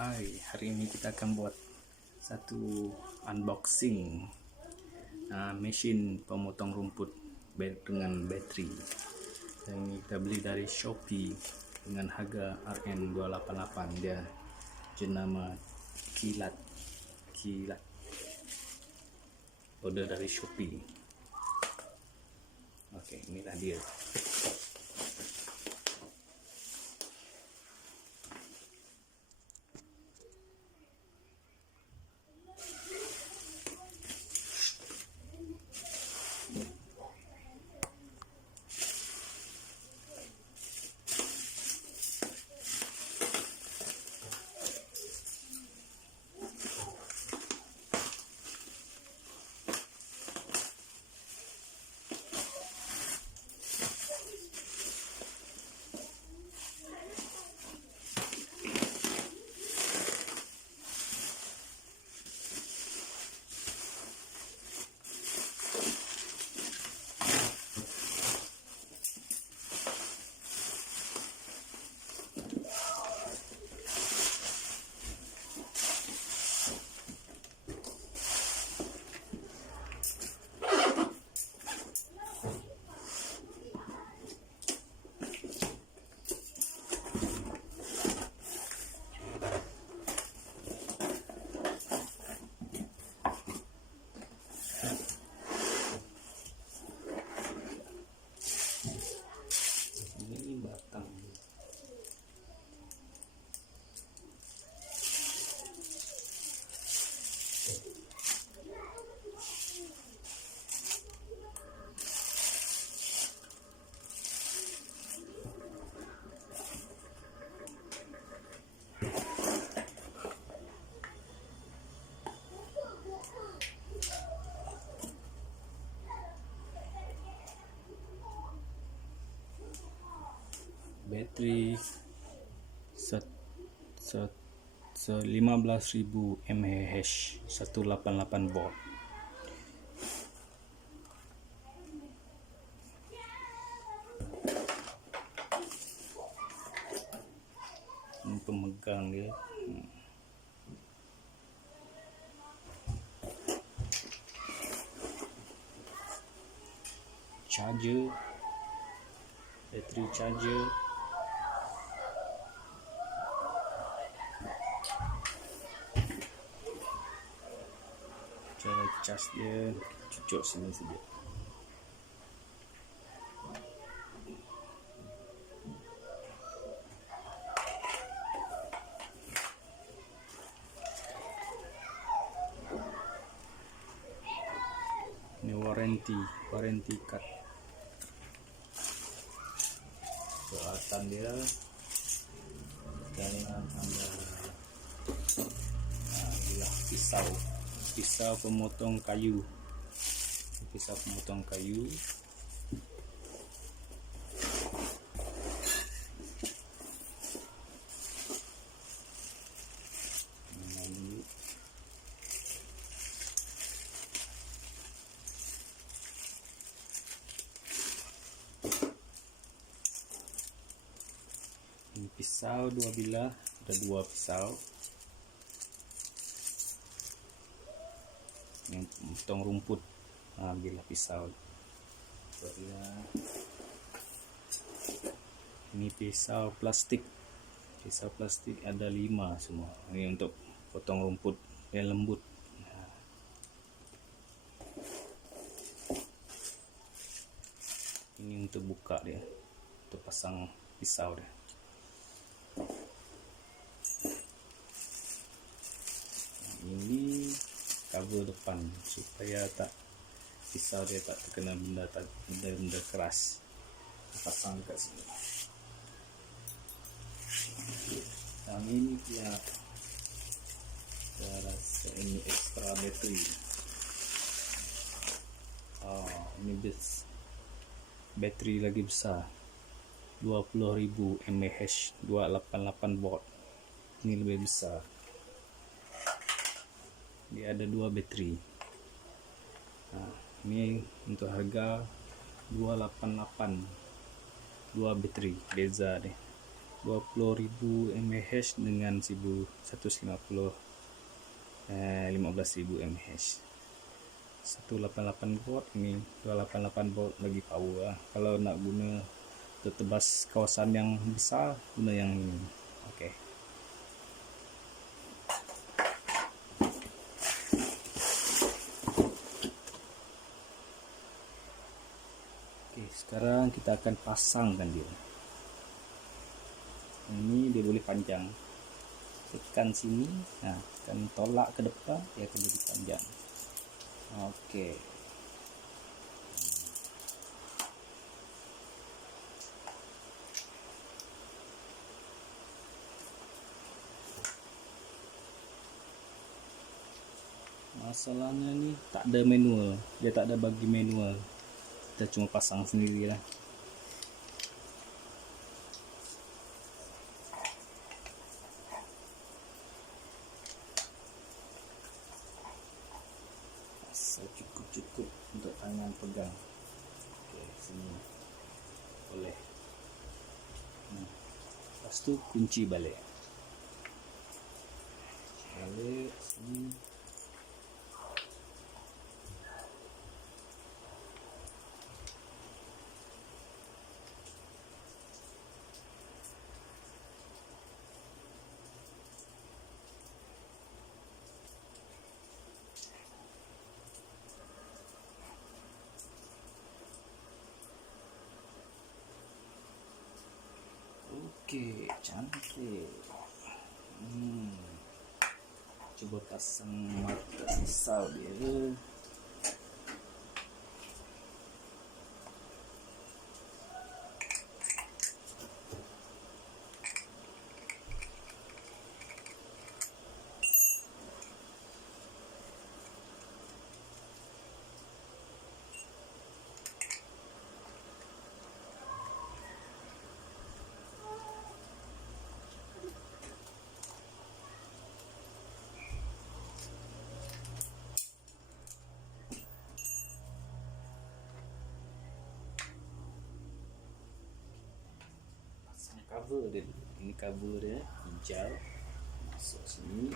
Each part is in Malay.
Hai, hari ini kita akan buat satu unboxing mesin pemotong rumput dengan bateri. Dan ini kita beli dari Shopee dengan harga Rm288. Dia jenama kilat. Order dari Shopee. Oke, inilah dia. Ini batang. Bateri 15.000 mAh 188 volt. Ini pemegang dia. Charger, bateri charger. Cara cas dia cucuk sini saja. Ini warranty card. Peralatan dia dalam ada pisau pemotong kayu. Ini pisau dua bilah, ada dua pisau. Yang potong rumput, bilah pisau. Ini pisau plastik ada 5 semua. Ini untuk potong rumput yang lembut. Ini untuk buka dia, untuk pasang pisau dia. Ini cover depan supaya pisau dia tak terkena benda keras. Pasang kat sini. Dan ini dia, saya rasa ini extra bateri. Ini bateri lagi besar, 20.000 mAh 288 volt. Ini lebih besar. Dia ada 2 bateri. Ini untuk harga 288, 2 bateri beza deh. 20.000 mAh dengan 1150 15.000 mAh. 188 volt, ini 288 volt lagi power lah. Kalau nak guna tertebas kawasan yang besar, guna yang ini. Okey. Okey, sekarang kita akan pasangkan dia. Ini dia boleh panjang. Tekan sini, nah, tekan tolak ke depan, dia akan jadi panjang. Okey. Masalahnya ni tak ada manual, dia tak ada bagi manual. Kita cuma pasang sendiri lah. Cukup untuk tangan pegang. Okey, sini boleh. Lepas tu kunci balik sini. Okey, cantik. Cuba pasang mata sisal dia. Cover dia, ini cover dia hijau, masuk sini.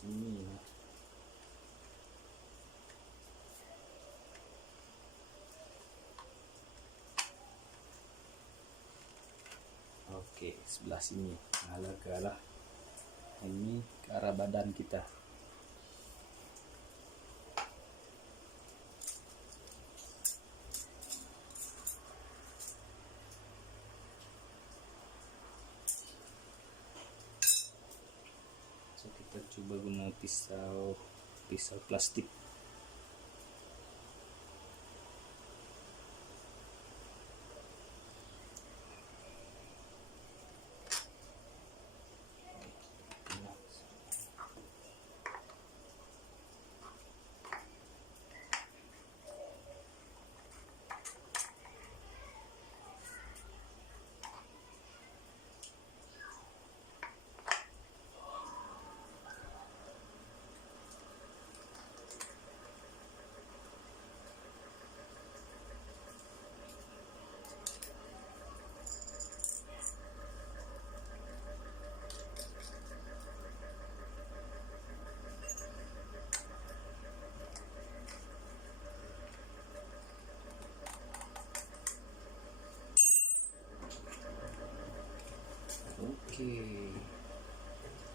Sini. Okey, sebelah sini. Alah ke arah ini, ke arah badan kita. So kita cuba guna pisau plastik. Okey.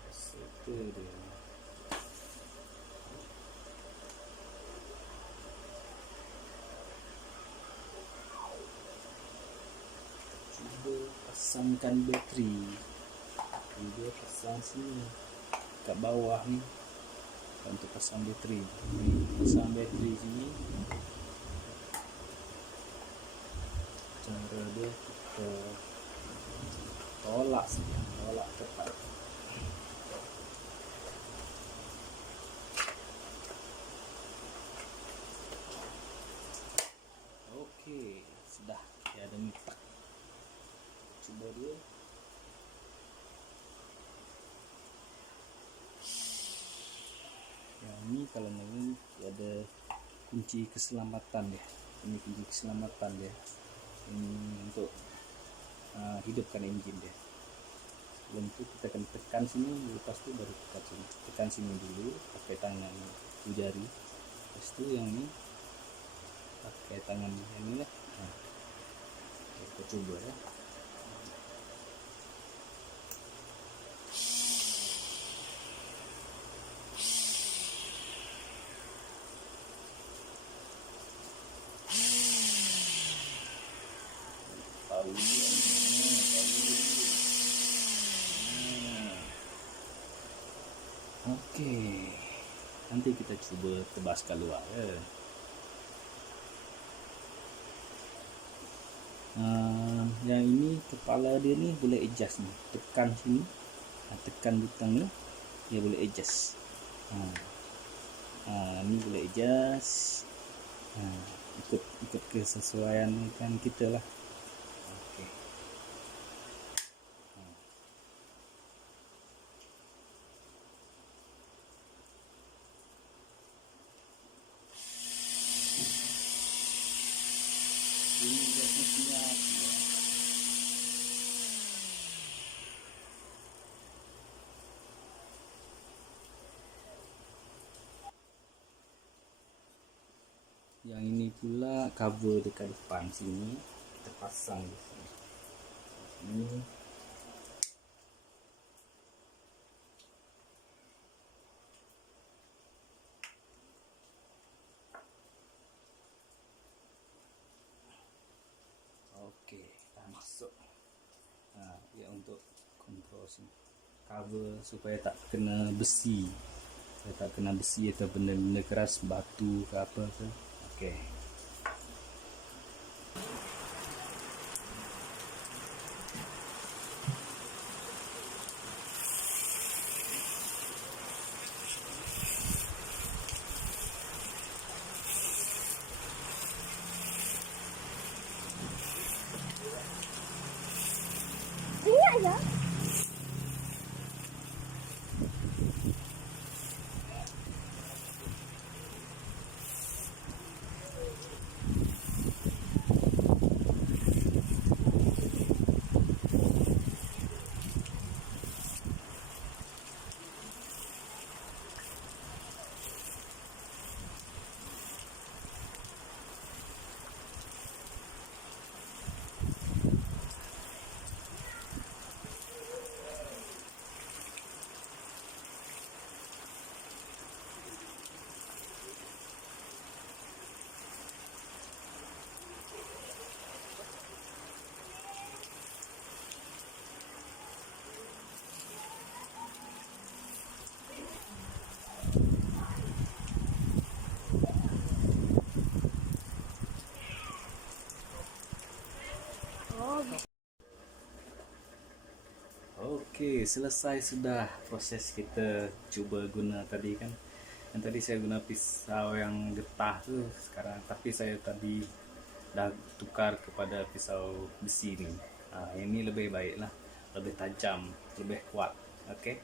Settle dia. Cuba pasangkan bateri. Dia pasang sini kat bawah ni untuk pasang bateri. Pasang bateri sini. cara dia kita tolak saja, tolak cepat. Okey, sudah ada mitak. Cuba dia. Yang ini kalau ini ada kunci keselamatan dia. Ini kunci keselamatan dia. Ini untuk hidupkan enjin dia. Sebelum itu kita akan tekan sini, lepas itu baru tekan sini. Tekan sini dulu pakai tangan jari. Lepas itu yang ini pakai tangan yang ini lah. Nah, kita coba ya. Okey, nanti kita cuba tebas keluar ya. Yang ini kepala dia ni boleh adjust ni, tekan sini, tekan butang ni dia boleh adjust. Ni boleh adjust. Ikut kesesuaian kan kita lah. Okey. Ini dah siap. Yang ini pula cover dekat depan sini, kita pasang di sini. Ini okey, dah masuk. Ya untuk kontrol sini. Cover supaya tak kena besi. Supaya tak kena besi atau benda-benda keras, batu ke apa ke. Okey. Iya ya. Okey, selesai sudah proses kita cuba guna tadi kan. Yang tadi saya guna pisau yang getah tu sekarang, tapi saya tadi dah tukar kepada pisau besi ni. Yang ni lebih baik lah, lebih tajam, lebih kuat. Okey.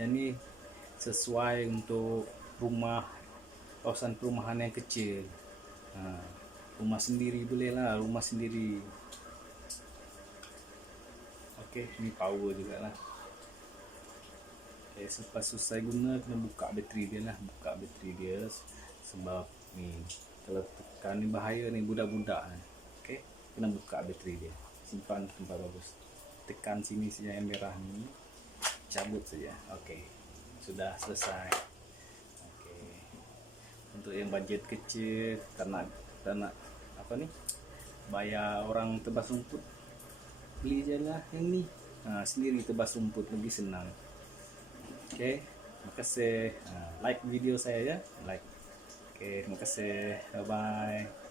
Yang ni sesuai untuk rumah, kawasan perumahan yang kecil. Rumah sendiri boleh lah, rumah sendiri. Okey, ni power jugalah. Okay, selepas selesai guna kena buka bateri dia lah, buka bateri dia sebab ni kalau tekan ni bahaya ni, budak-budak ni. Okey, kena buka bateri dia. Simpan tempat bagus. Tekan sini saja yang merah ni, cabut saja. Okey, sudah selesai. Okey. Untuk yang bajet kecil, tak nak apa ni? Bayar orang tebas rumput, beli je lah yang ni. Sendiri tebas rumput lebih senang. Okay, terima kasih. Like video saya ya, like. Okay, terima kasih. Bye bye.